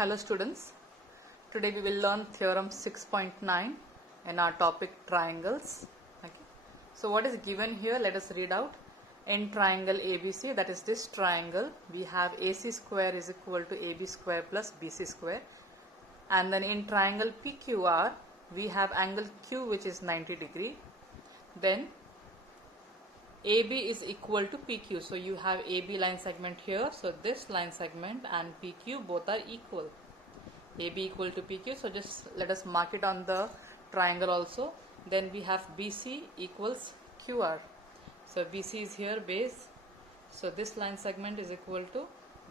Hello students, today we will learn theorem 6.9 in our topic triangles. Okay. So what is given here, let us read out. In triangle ABC, that is this triangle, we have AC square is equal to AB square plus BC square, and then in triangle PQR we have angle Q which is 90 degree. Then AB is equal to PQ, so you have AB line segment here, so this line segment and PQ both are equal. AB equal to PQ, so just let us mark it on the triangle also. Then we have BC equals QR, so BC is here base, so this line segment is equal to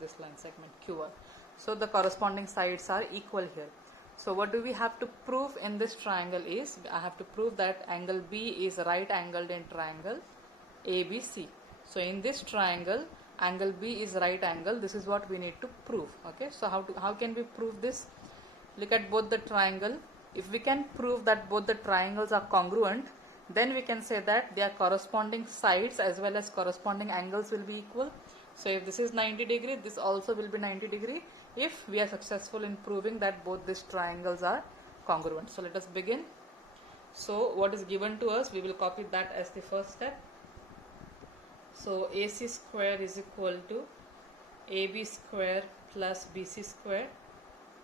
this line segment QR, so the corresponding sides are equal here. So what do we have to prove in this triangle is, I have to prove that angle B is right angled in triangle ABC. So in this triangle angle B is right angle, this is what we need to prove. Okay, so how can we prove this? Look at both the triangle. If we can prove that both the triangles are congruent, then we can say that their corresponding sides as well as corresponding angles will be equal. So if this is 90 degree, this also will be 90 degree if we are successful in proving that both these triangles are congruent. So let us begin. So what is given to us, we will copy that as the first step. So AC square is equal to AB square plus BC square.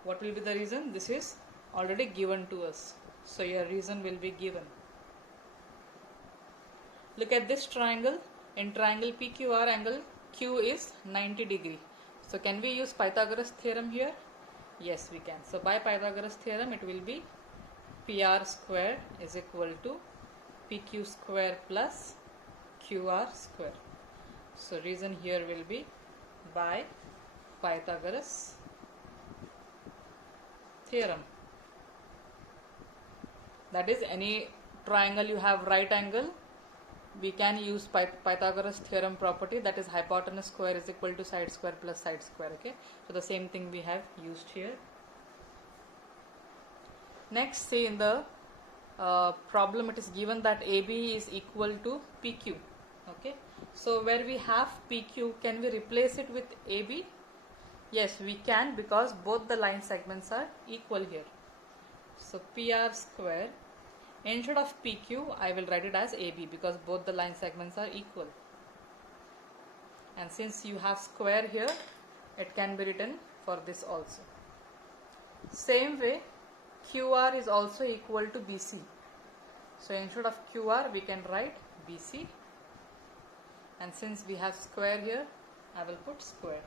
What will be the reason? This is already given to us, so your reason will be given. Look at this triangle. In triangle PQR, angle Q is 90 degree. So can we use Pythagoras theorem here? Yes, we can. So by Pythagoras theorem it will be PR square is equal to PQ square plus QR square. So reason here will be by Pythagoras theorem. That is, any triangle you have right angle, we can use Pythagoras theorem property, that is hypotenuse square is equal to side square plus side square. Okay, so the same thing we have used here. Next, see in the problem it is given that AB is equal to PQ. Okay, so where we have PQ, can we replace it with AB? Yes, we can, because both the line segments are equal here. So PR square, instead of PQ I will write it as AB because both the line segments are equal, and since you have square here, it can be written for this also. Same way QR is also equal to BC, so instead of QR we can write BC, and since we have square here, I will put square.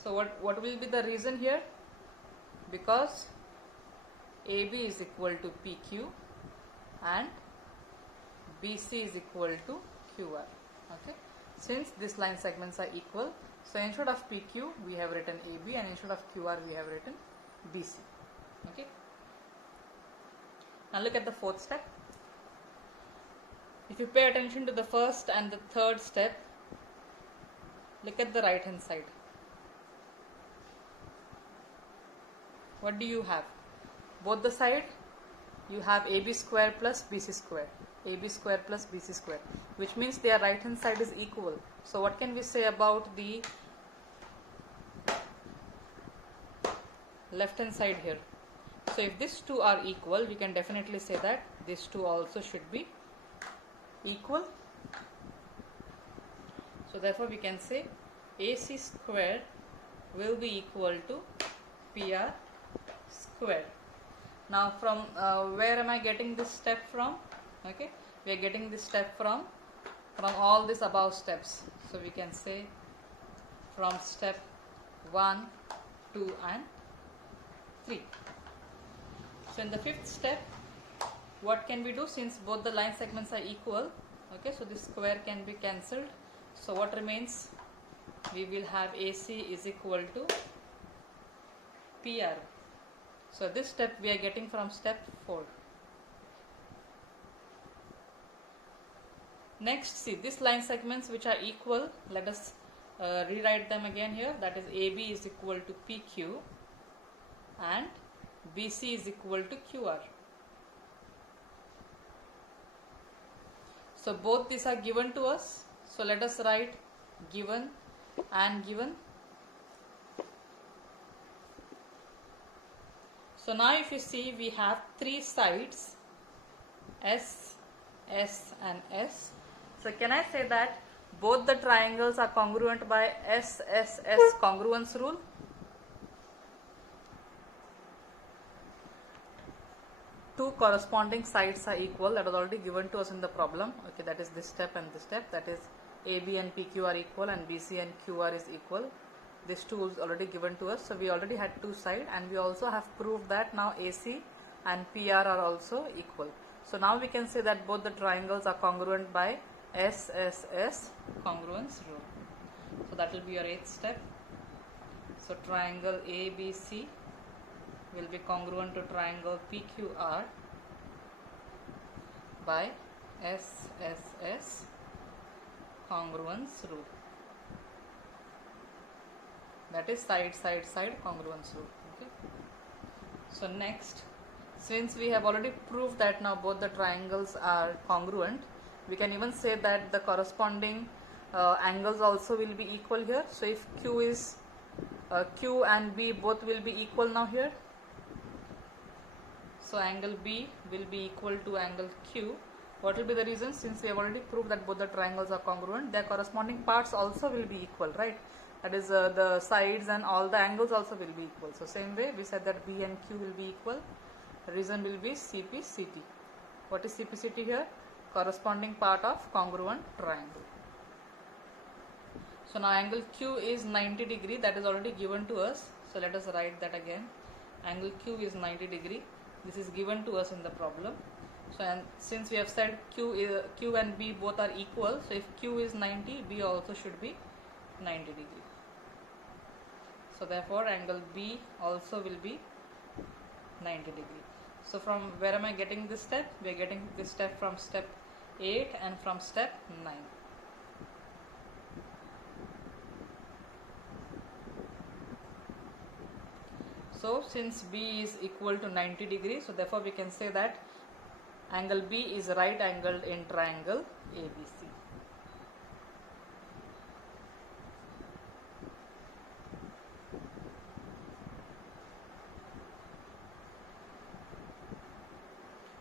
So what will be the reason here? Because AB is equal to PQ and BC is equal to QR. Okay, since these line segments are equal, so instead of PQ we have written AB, and instead of QR we have written BC. Okay, now look at the fourth step. If you pay attention to the first and the third step, look at the right hand side. What do you have? Both the side you have AB square plus BC square, AB square plus BC square, which means their right hand side is equal. So what can we say about the left hand side here? So if these two are equal, we can definitely say that these two also should be equal. So therefore we can say AC square will be equal to PR square. Now from where am I getting this step from? Okay, we are getting this step from all these above steps. So we can say from step 1, 2 and 3. So in the fifth step, what can we do? Since both the line segments are equal, okay, so this square can be cancelled. So what remains? We will have AC is equal to PR. So this step we are getting from step 4. Next, see these line segments which are equal, let us rewrite them again here. That is, AB is equal to PQ and BC is equal to QR. So both these are given to us, so let us write given and given. So now if you see, we have three sides, S, S and S. So can I say that both the triangles are congruent by S, S, S congruence rule? Two corresponding sides are equal. That was already given to us in the problem. Okay, that is this step and this step. That is AB and PQ are equal and BC and QR is equal. This two is already given to us. So we already had two sides, and we also have proved that now AC and PR are also equal. So now we can say that both the triangles are congruent by SSS congruence rule. So that will be your 8th step. So triangle ABC will be congruent to triangle PQR by SSS congruence rule. That is side congruence rule. Okay. So next, since we have already proved that now both the triangles are congruent, we can even say that the corresponding angles also will be equal here. So if Q is Q and B both will be equal now here. So angle B will be equal to angle Q. What will be the reason? Since we have already proved that both the triangles are congruent, their corresponding parts also will be equal, right? That is the sides and all the angles also will be equal. So same way we said that B and Q will be equal. The reason will be CPCT. What is CPCT here? Corresponding part of congruent triangle. So now angle Q is 90 degree. That is already given to us. So let us write that again. Angle Q is 90 degree. This is given to us in the problem. So and since we have said Q and B both are equal, so if Q is 90, B also should be 90 degree. So therefore angle B also will be 90 degree. So from where am I getting this step? We are getting this step from step 8 and from step 9. So since B is equal to 90 degree, so therefore we can say that angle B is right angled in triangle ABC.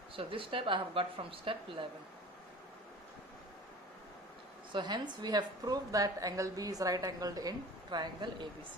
So this step I have got from step 11. So hence we have proved that angle B is right angled in triangle ABC.